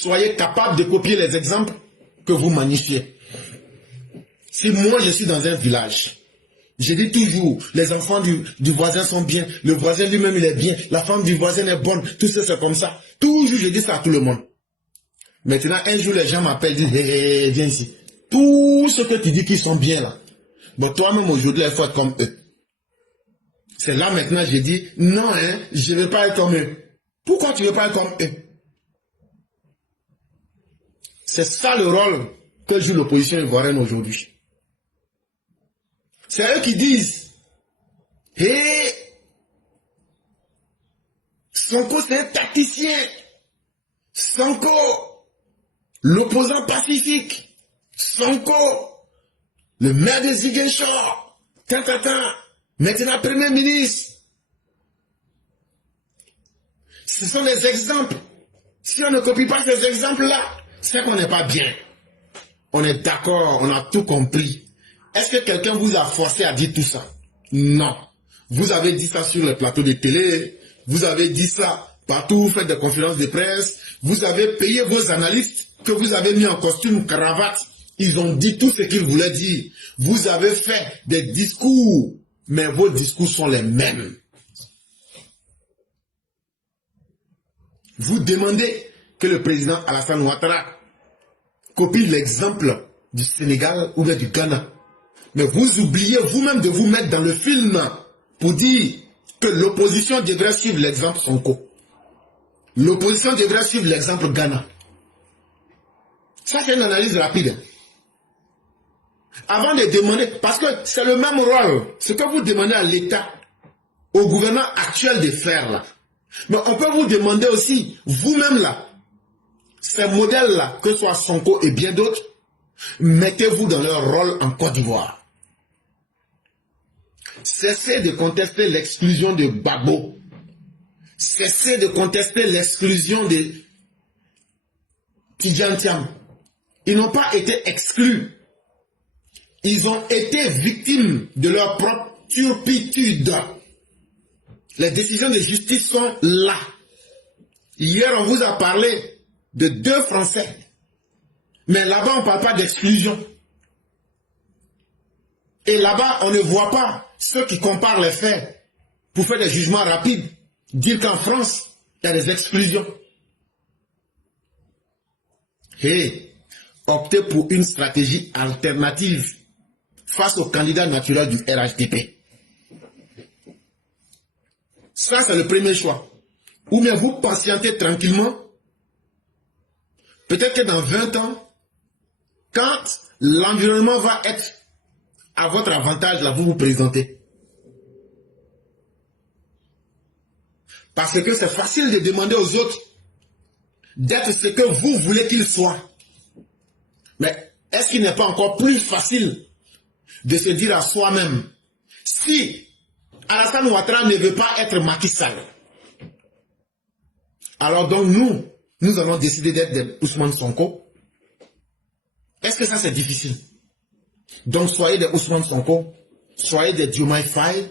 soyez capables de copier les exemples que vous magnifiez. Si moi je suis dans un village, je dis toujours, les enfants du voisin sont bien, le voisin lui-même il est bien, la femme du voisin est bonne, tout ça c'est comme ça. Toujours je dis ça à tout le monde. Maintenant un jour les gens m'appellent, disent, hey, viens ici. Tout ce que tu dis qu'ils sont bien là, bon toi-même aujourd'hui il faut être comme eux. C'est là maintenant j'ai dit, non hein, je ne veux pas être comme eux. Pourquoi tu ne veux pas être comme eux? C'est ça le rôle que joue l'opposition ivoirienne aujourd'hui. C'est eux qui disent, hé, Sonko c'est un tacticien. Sonko, l'opposant pacifique. Sonko, le maire de Ziguinchor. Maintenant premier ministre. Ce sont des exemples. Si on ne copie pas ces exemples-là, c'est qu'on n'est pas bien. On est d'accord, on a tout compris. Est-ce que quelqu'un vous a forcé à dire tout ça? Non. Vous avez dit ça sur les plateaux de télé, vous avez dit ça partout, vous faites des conférences de presse, vous avez payé vos analystes que vous avez mis en costume, cravate. Ils ont dit tout ce qu'ils voulaient dire. Vous avez fait des discours, mais vos discours sont les mêmes. Vous demandez que le président Alassane Ouattara copie l'exemple du Sénégal ou bien du Ghana. Mais vous oubliez vous-même de vous mettre dans le film pour dire que l'opposition devrait suivre l'exemple Sonko. L'opposition devrait suivre l'exemple Ghana. Ça, c'est une analyse rapide. Avant de demander, parce que c'est le même rôle, ce que vous demandez à l'État, au gouvernement actuel de faire là. Mais on peut vous demander aussi, vous-même là, ces modèles-là, que ce soit Sonko et bien d'autres, mettez-vous dans leur rôle en Côte d'Ivoire. Cessez de contester l'exclusion de Gbagbo. Cessez de contester l'exclusion de Tidjane Thiam. Ils n'ont pas été exclus. Ils ont été victimes de leur propre turpitude. Les décisions de justice sont là. Hier, on vous a parlé de 2 Français. Mais là-bas, on ne parle pas d'exclusion. Et là-bas, on ne voit pas ceux qui comparent les faits pour faire des jugements rapides. Dire qu'en France, il y a des exclusions. Et optez pour une stratégie alternative face au candidat naturel du RHDP. Ça, c'est le premier choix. Ou bien vous patientez tranquillement. Peut-être que dans 20 ans, quand l'environnement va être à votre avantage, là, vous vous présentez. Parce que c'est facile de demander aux autres d'être ce que vous voulez qu'ils soient. Mais est-ce qu'il n'est pas encore plus facile de se dire à soi-même, si Alassane Ouattara ne veut pas être Macky Sall, alors donc nous allons décider d'être des Ousmane Sonko. Est-ce que ça c'est difficile? Donc soyez des Ousmane Sonko, soyez des Diomaye Faye.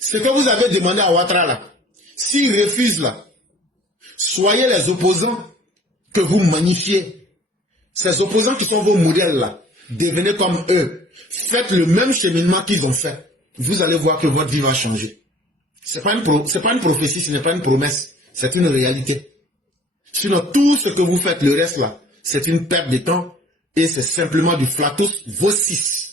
Ce que vous avez demandé à Ouattara là, s'il refuse là, soyez les opposants que vous magnifiez. Ces opposants qui sont vos modèles là, devenez comme eux. Faites le même cheminement qu'ils ont fait. Vous allez voir que votre vie va changer. C'est pas une prophétie, ce n'est pas une promesse. C'est une réalité. Sinon, tout ce que vous faites, le reste là, c'est une perte de temps et c'est simplement du flatus vocis.